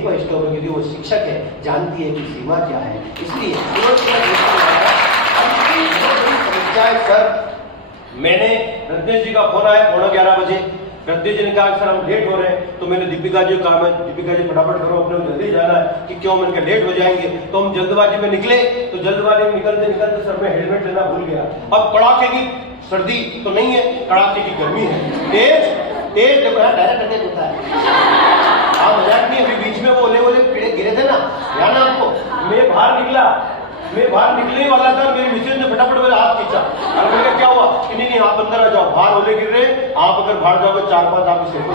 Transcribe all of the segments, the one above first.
नहीं पहुंचता होगा, क्योंकि वो शिक्षक है, जानती है कि सीमा क्या है। इसलिए सर मैंने रत्नेश जी का फोन आया 11:15 बजे। रत्नेश जी ने कहा सर हम लेट हो रहे हैं, तो मैंने दीपिका जी को कहा मैं दीपिका जी फटाफट करो, अपने जल्दी जाना है कि क्यों, मैंने कहा लेट हो जाएंगे। तो हम जल्दबाजी में निकले, तो जल्दबाजी में निकलते निकलते सर मैं हेलमेट लेना भूल गया। अब कड़ाके की सर्दी तो नहीं है, कड़ाके की गर्मी है, तेज डायरेक्ट अटैक होता है। हाँ मजाक नहीं, अभी बीच में वो ओले गिरे थे ना, ध्यान है आपको। मैं बाहर निकलने वाला था, मेरी मिसेज ने फटाफट मेरा हाथ खींचा और मैंने कहा क्या हुआ कि नहीं आप अंदर आ जाओ, बाहर ओले गिर रहे, आप अगर बाहर जाओगे 4-5 आपके सिर को।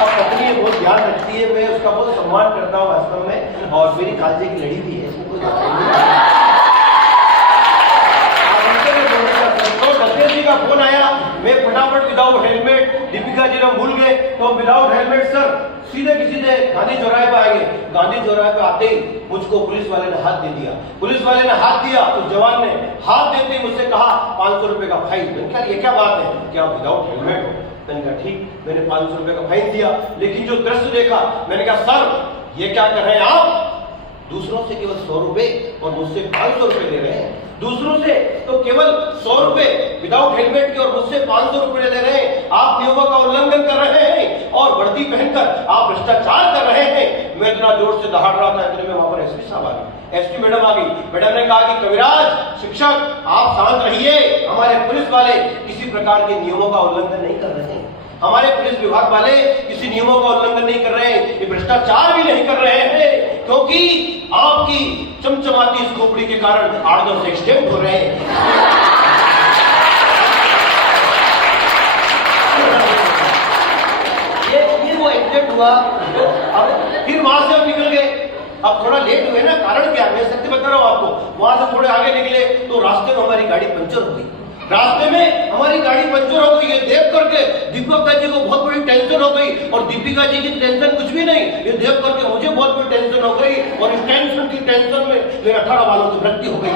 और पत्नी बहुत ध्यान रखती है, मैं उसका बहुत सम्मान करता हूँ वास्तव में, और मेरी कालजे की लड़ी भी है, इसमें कोई बात नहीं। जी का फोन आया, मैं फटाफट विदाउट हेलमेट, दीपिका जी हम भूल गए, तो विदाउट हेलमेट सर सीधे गांधी चौराहे पे आएंगे। गांधी चौराहे पे आते ही मुझको पुलिस वाले ने हाथ दे दिया। पुलिस वाले ने हाथ दिया तो जवान ने हाथ देते ही मुझसे कहा 500 रुपए का फाइन। मैंने कहा ये क्या बात है कि आप विदाउट हेलमेट हो? मैंने कहा ठीक, मैंने 500 रुपए का फाइन दिया। लेकिन जो दृश्य देखा, मैंने कहा सर ये क्या कर रहे हैं आप? दूसरों से केवल 100 रुपए और मुझसे 500 रुपए ले रहे हैं। दूसरों से तो केवल 100 रुपए विदाउट हेलमेट के और मुझसे 500 रुपए ले रहे हैं। आप नियमों का उल्लंघन कर रहे हैं और वर्दी पहनकर आप भ्रष्टाचार कर रहे हैं। मैं इतना जोर से दहाड़ रहा था, इतने में वहां पर एसपी साहब आ गए, एसपी मैडम आ गई। मैडम ने कहा कि कविराज शिक्षक आप शांत रहिए, हमारे पुलिस वाले किसी प्रकार के नियमों का उल्लंघन नहीं कर रहे हैं, हमारे पुलिस विभाग वाले किसी नियमों का उल्लंघन नहीं कर रहे हैं, ये भ्रष्टाचार भी नहीं कर रहे हैं, क्योंकि आपकी चमचमाती इस खोपड़ी के कारण 8-10 एक्सटेंड हो रहे हैं। ये वो एक्सटेंड हुआ। अब फिर वहां से हम निकल गए, अब थोड़ा लेट हुए ना, कारण क्या, मैं सत्य बता रहा हूं आपको। वहां से थोड़े आगे निकले तो रास्ते में हमारी गाड़ी पंचर हो गई। रास्ते में हमारी गाड़ी पंचर हो गई, ये देख करके दीपिका जी को बहुत बड़ी टेंशन हो गई, और दीपिका जी की टेंशन कुछ भी नहीं, ये देख करके मुझे बहुत बड़ी टेंशन हो गई, और इस टेंशन की टेंशन में मेरे 18 बालों की मृत्यु हो गई।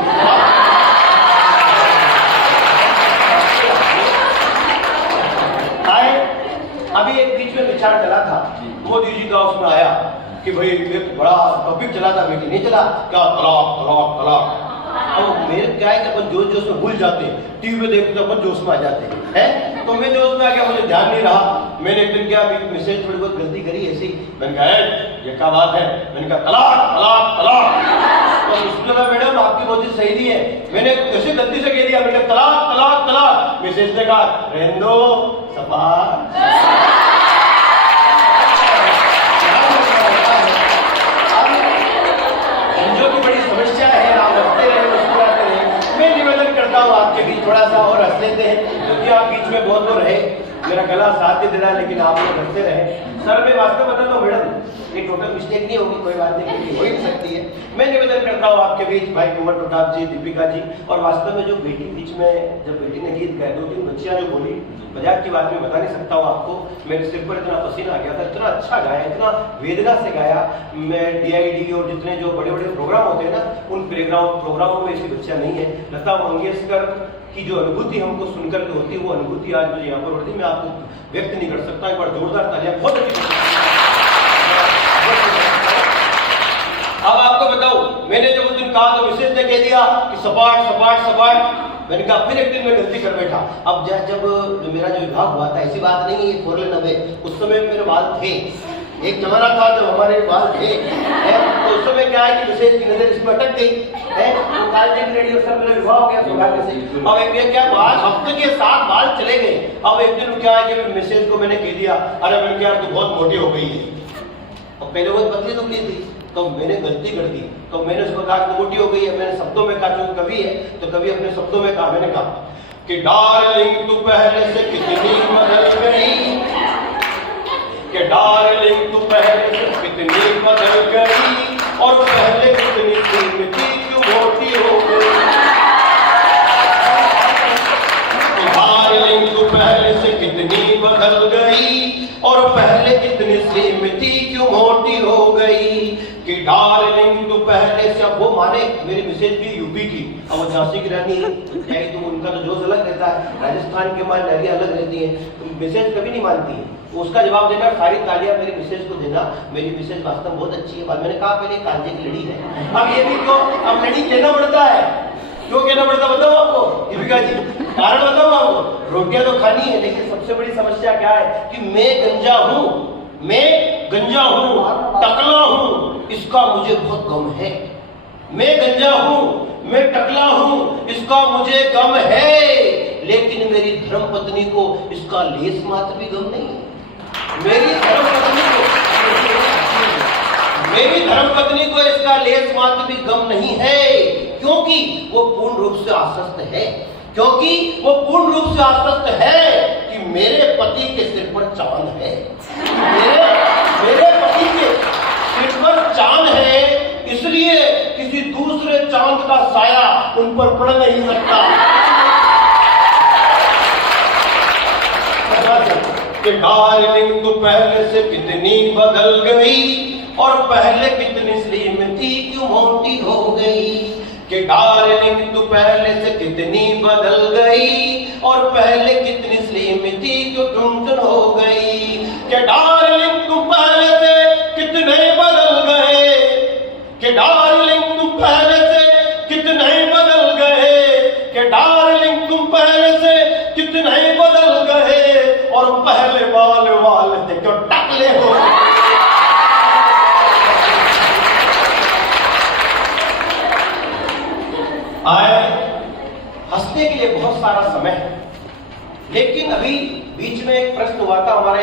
अभी एक बीच में विचार चला था, मोदी जी का उसमें आया कि भाई एक बड़ा टॉपिक चला था, बेटी नहीं चला क्या, तलाक तलाक तलाक। अब मेरे क्या है कि अपन जोश में भूल जाते हैं, टीवी में देखते तो अपन जोश में आ जाते हैं। तो मैं जोश में आ गया, मुझे ध्यान नहीं रहा। मैंने एक दिन क्या मिसेज थोड़ी बहुत गलती करी ऐसी, मैंने कहा ये क्या बात है, मैंने कहा तलाक तलाक तलाक। तो उसने कहा मैडम आपकी बहुत सही नहीं है, मैंने ऐसे गलती से कह दिया, मैंने कहा तलाक तलाक तलाक। मिसेज ने कहा रहने दो सफा। आपके बीच थोड़ा सा और हंस लेते हैं, क्योंकि आप बीच में बहुत लोग रहे, मेरा गला साथ नहीं दे रहा, लेकिन आप लोग हंसते रहे। सर मैं वास्तव बताता हूँ मैडम, ये टोटल मिस्टेक नहीं होगी, कोई बात नहीं, हो ही सकती है। मैं निवेदन करता हूँ आपके बीच भाई कुंवर प्रताप जी, दीपिका जी, और वास्तव में जो बेटी बीच में जब बेटी ने गीत गाए, 2-3 बच्चियां जो बोली, मजाक की बात मैं बता नहीं सकता हूँ आपको, मेरे सिर पर इतना पसीना आ गया था, इतना अच्छा गाया, इतना वेदना से गाया। मैं DID और जितने जो बड़े बड़े प्रोग्राम होते हैं ना, उन प्रोग्रामों में ऐसी बच्चियां नहीं है। लता मंगेशकर की जो अनुभूति हमको सुनकर के होती है, वो अनुभूति आज मुझे यहाँ पर होती है, मैं आपको व्यक्त नहीं कर सकता। एक बार जोरदार तालियां, बहुत अच्छी। अब आपको बताऊं, मैंने जब उस दिन कहा तो मिसेज ने कह दिया कि सपाट सपाट सपाट। मैंने कहा फिर एक दिन मैं गलती कर बैठा। अब जब मेरा जो विभाग हुआ था, ऐसी बात नहीं है ये 490, उस समय मेरे बाल थे, एक जमाना था जब हमारे बाल थे, तो उस समय क्या है कि मिसेज की नजर इसमें अटक गई है, तो काल्टिक रेडियो सर मेरा विवाह हो गया सौभाग्य से। अब एक दिन क्या बाल हफ्ते के 7 बाल चले गए। अब एक दिन क्या है कि मिसेज को मैंने कह दिया, अरे मैंने क्या तू बहुत मोटी हो गई है, और पहले बहुत पतली दुबली थी, तो मैंने गलती कर दी, तो मैंने उसको कहा कि मोटी हो गई है। मैंने शब्दों में कहा, जो कवि है तो कभी अपने शब्दों में कहा, मैंने कहा कि डार्लिंग तू पहले से कितनी बदल गई, कि डार्लिंग तू पहले से कितनी बदल गई, और पहले कितनी फिल्म थी क्यों मोटी हो गई। डार्लिंग तू पहले से कितनी बदल गई, और पहले कितनी स्लिम थी क्यों क्यों मोटी हो गई कि डार्लिंग तू पहले से। अब वो माने मेरी मिसेज भी यूपी की, अब वो झांसी की रानी क्या ही, तो उनका तो जोश अलग रहता है, राजस्थान के मां लहरियां अलग रहती हैं, तो मिसेज कभी नहीं मानती है। तो उसका जवाब देना, सारी तालियां मेरी मिसेज को देना, मेरी मिसेज वास्तव में बहुत अच्छी है। बाद मैंने कहा पहले कांजे की लड़ी है, अब ये भी क्यों, अब लड़ी कहना पड़ता है, क्यों कहना पड़ता बताओ आपको दीपिका जी, कारण बताओ आपको। रोटियां तो खानी है, लेकिन सबसे बड़ी समस्या क्या है कि मैं गंजा हूं, मैं गंजा हूं, टकला हूं, इसका मुझे बहुत गम है। मैं गंजा हूं, मैं टकला हूं, इसका मुझे गम है, लेकिन मेरी धर्मपत्नी को इसका लेस मात्र भी गम नहीं है। मेरी धर्मपत्नी को इसका लेस मात्र भी गम नहीं है, क्योंकि वो पूर्ण रूप से आश्वस्त है, क्योंकि वो पूर्ण रूप से आश्वस्त है कि मेरे पति के सिर पर चांद है, मेरे पति के सिर पर चांद है, इसलिए किसी दूसरे चांद का साया उन पर पड़ नहीं सकता। कि डार्लिंग तू पहले से कितनी बदल गई, और पहले कितनी स्लिम थी क्यों मोटी हो गई। कि डार्लिंग तू पहले से कितनी बदल गई, और पहले कितनी स्लिम थी क्यों टुनटुन हो गई। कि डार्लिंग तू पहले से कितने बदल गए, कि डार्लिंग तू पहले से कितने बदल गए, कि डार्लिंग तुम पहले से कितने बदल गए, और पहले वाल थे क्यों टकले हो। आए हंसने के लिए बहुत सारा समय है, लेकिन अभी बीच में एक प्रश्न हुआ था हमारे